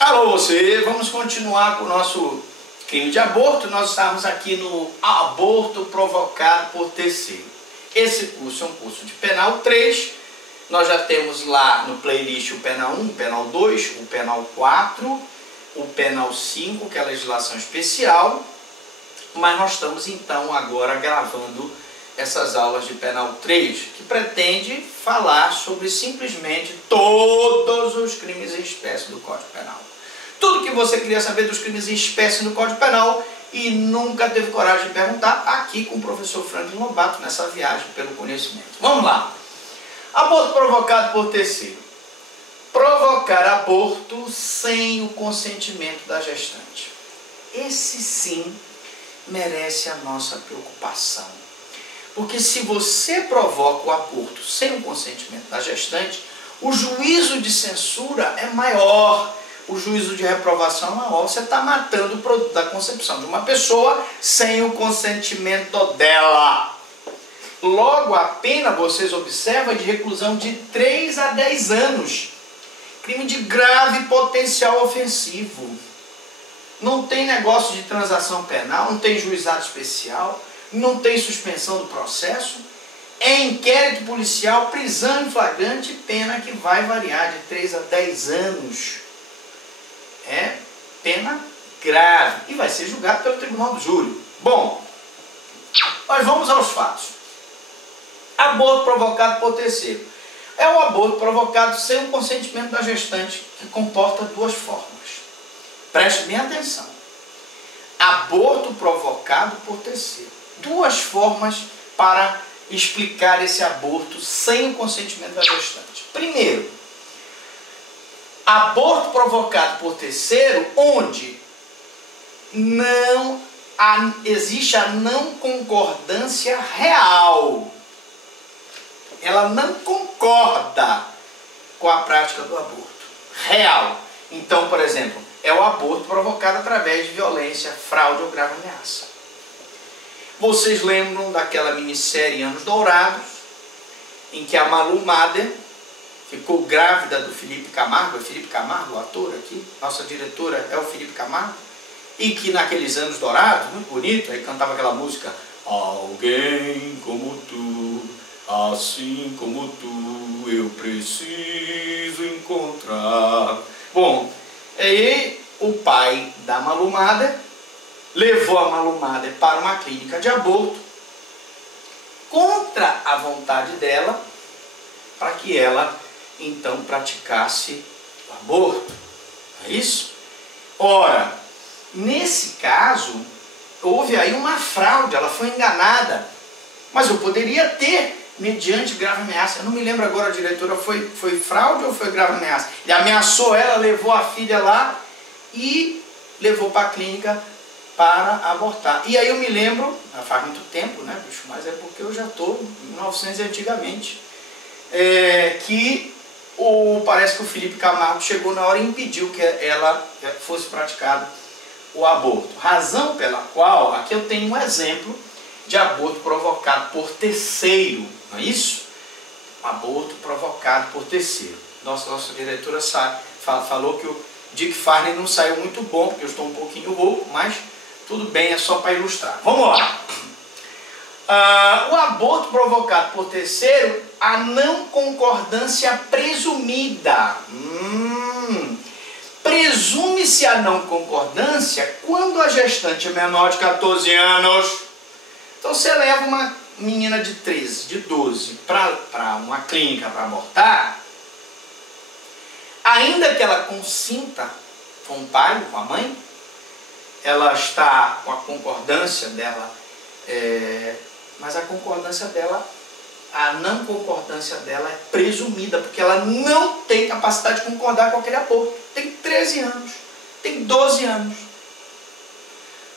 Alô você, vamos continuar com o nosso crime de aborto. Nós estamos aqui no aborto provocado por terceiro. Esse curso é um curso de penal 3. Nós já temos lá no playlist o penal 1, o penal 2, o penal 4, o penal 5, que é a legislação especial. Mas nós estamos então agora gravando essas aulas de penal 3, que pretende falar sobre simplesmente todos os crimes em espécie do Código Penal. Tudo que você queria saber dos crimes em espécie no Código Penal e nunca teve coragem de perguntar, aqui com o professor Franklin Lobato, nessa viagem pelo conhecimento. Vamos lá. Aborto provocado por terceiro. Provocar aborto sem o consentimento da gestante. Esse sim merece a nossa preocupação. Porque se você provoca o aborto sem o consentimento da gestante, o juízo de censura é maior, o juízo de reprovação é maior. Você está matando o produto da concepção de uma pessoa sem o consentimento dela. Logo, a pena, vocês observam, é de reclusão de 3 a 10 anos. Crime de grave potencial ofensivo. Não tem negócio de transação penal, não tem juizado especial, não tem suspensão do processo, é inquérito policial, prisão em flagrante, pena que vai variar de 3 a 10 anos. É pena grave e vai ser julgado pelo Tribunal do Júri. Bom, nós vamos aos fatos. Aborto provocado por terceiro. É um aborto provocado sem o consentimento da gestante, que comporta duas formas. Preste bem atenção. Aborto provocado por terceiro. Duas formas para explicar esse aborto sem o consentimento da gestante. Primeiro, aborto provocado por terceiro, onde não existe a não concordância real. Ela não concorda com a prática do aborto real. Então, por exemplo, é o aborto provocado através de violência, fraude ou grave ameaça. Vocês lembram daquela minissérie Anos Dourados, em que a Malu Mader ficou grávida do Felipe Camargo? É Felipe Camargo, o ator aqui? Nossa diretora é o Felipe Camargo. E que naqueles Anos Dourados, muito bonito, aí cantava aquela música: alguém como tu, assim como tu, eu preciso encontrar. Bom, aí o pai da Malu Mader levou a Malu Mader para uma clínica de aborto contra a vontade dela, para que ela então praticasse o aborto. É isso? Ora, nesse caso, houve aí uma fraude, ela foi enganada. Mas eu poderia ter, mediante grave ameaça, eu não me lembro agora, a diretora, foi fraude ou foi grave ameaça? Ele ameaçou ela, levou a filha lá e levou para a clínica para abortar. E aí eu me lembro, faz muito tempo, né, bicho, mas é porque eu já estou em 1900 antigamente, que parece que o Felipe Camargo chegou na hora e impediu que ela fosse praticado o aborto. Razão pela qual, aqui eu tenho um exemplo de aborto provocado por terceiro, não é isso? Aborto provocado por terceiro. Nossa diretora falou que o Dick Farney não saiu muito bom, porque eu estou um pouquinho rouco, mas tudo bem, é só para ilustrar. Vamos lá. O aborto provocado por terceiro, a não concordância presumida. Presume-se a não concordância quando a gestante é menor de 14 anos. Então você leva uma menina de 13, de 12 para uma clínica para abortar, ainda que ela consinta com o pai, com a mãe, ela está com a concordância dela, mas a concordância dela, a não concordância dela é presumida, porque ela não tem capacidade de concordar com aquele aborto. Tem 13 anos, tem 12 anos.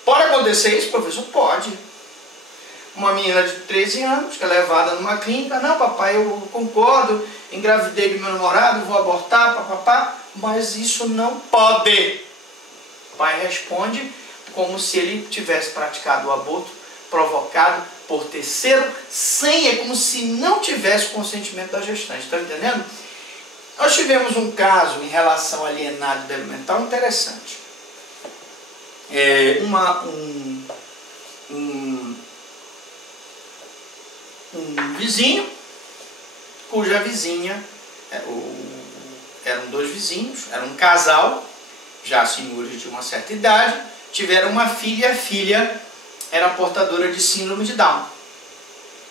Pode acontecer isso, professor? Pode. Uma menina de 13 anos, que é levada numa clínica: não, papai, eu concordo, engravidei do meu namorado, vou abortar, papapá, mas isso não pode. O pai responde como se ele tivesse praticado o aborto provocado por terceiro, é como se não tivesse consentimento da gestante. Está entendendo? Nós tivemos um caso em relação ao alienado e débil mental interessante. Um vizinho, cuja vizinha, eram dois vizinhos, era um casal, já senhores de uma certa idade, tiveram uma filha e a filha era portadora de síndrome de Down.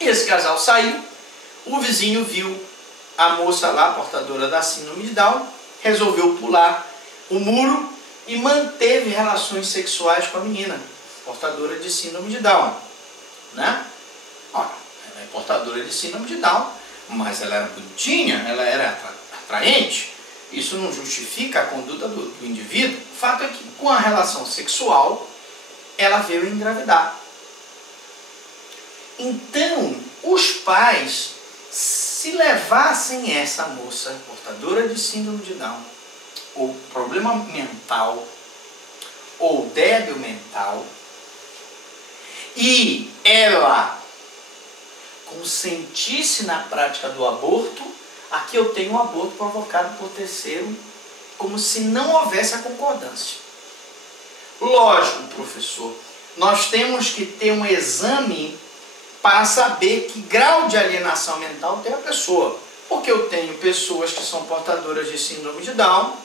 Esse casal saiu, o vizinho viu a moça lá, portadora da síndrome de Down, resolveu pular o muro e manteve relações sexuais com a menina, portadora de síndrome de Down, né? Olha, ela é portadora de síndrome de Down, mas ela era bonitinha, ela era atraente. Isso não justifica a conduta do indivíduo. O fato é que com a relação sexual, ela veio engravidar. Então, os pais, se levassem essa moça, portadora de síndrome de Down, ou problema mental, ou débil mental, e ela consentisse na prática do aborto, aqui eu tenho um aborto provocado por terceiro, como se não houvesse a concordância. Lógico, professor, nós temos que ter um exame para saber que grau de alienação mental tem a pessoa. Porque eu tenho pessoas que são portadoras de síndrome de Down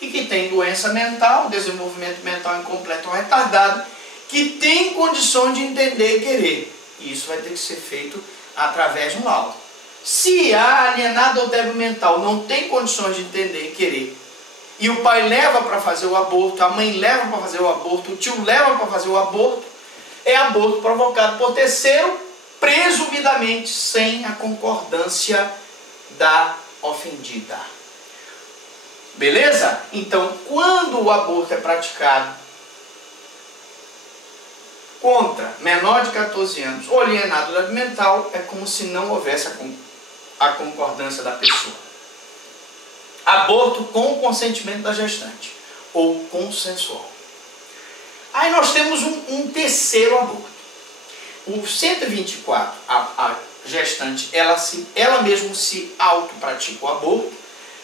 e que têm doença mental, desenvolvimento mental incompleto ou retardado, que tem condição de entender e querer. E isso vai ter que ser feito através de um laudo. Se a alienada ou débil mental não tem condições de entender e querer, e o pai leva para fazer o aborto, a mãe leva para fazer o aborto, o tio leva para fazer o aborto, é aborto provocado por terceiro, presumidamente sem a concordância da ofendida. Beleza? Então, quando o aborto é praticado contra menor de 14 anos ou alienado ou débil mental, é como se não houvesse a concordância da pessoa. Aborto com o consentimento da gestante, ou consensual. Aí nós temos um terceiro aborto. O 124, a gestante, ela mesma se autopratica o aborto,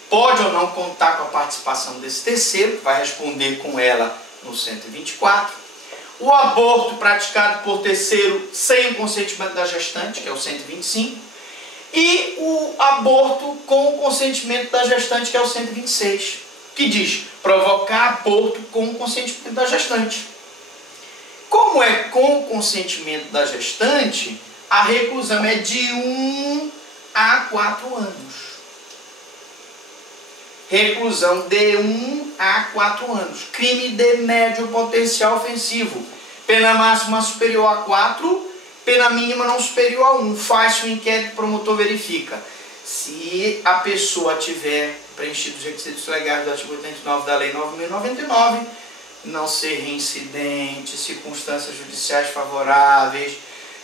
pode ou não contar com a participação desse terceiro, que vai responder com ela no 124. O aborto praticado por terceiro sem o consentimento da gestante, que é o 125. E o aborto com o consentimento da gestante, que é o 126, que diz provocar aborto com o consentimento da gestante. Como é com o consentimento da gestante, a reclusão é de 1 a 4 anos. Reclusão de 1 a 4 anos. Crime de médio potencial ofensivo. Pena máxima superior a 4, pena mínima não superior a 1. Faz-se o inquérito, o promotor verifica. Se a pessoa tiver preenchido os requisitos legais do artigo 89 da Lei 9.099, não ser reincidente, circunstâncias judiciais favoráveis,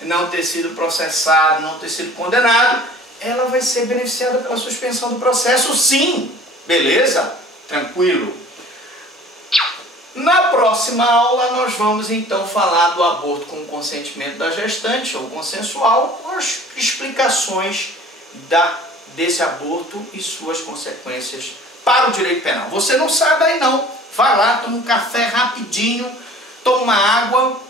não ter sido processado, não ter sido condenado, ela vai ser beneficiada pela suspensão do processo, sim. Beleza? Tranquilo? Na próxima aula nós vamos então falar do aborto com o consentimento da gestante ou consensual, com as explicações desse aborto e suas consequências para o direito penal. Você não sai daí não, vai lá, toma um café rapidinho, toma uma água,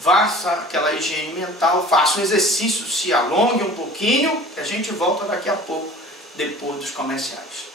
faça aquela higiene mental, faça um exercício, se alongue um pouquinho, que a gente volta daqui a pouco, depois dos comerciais.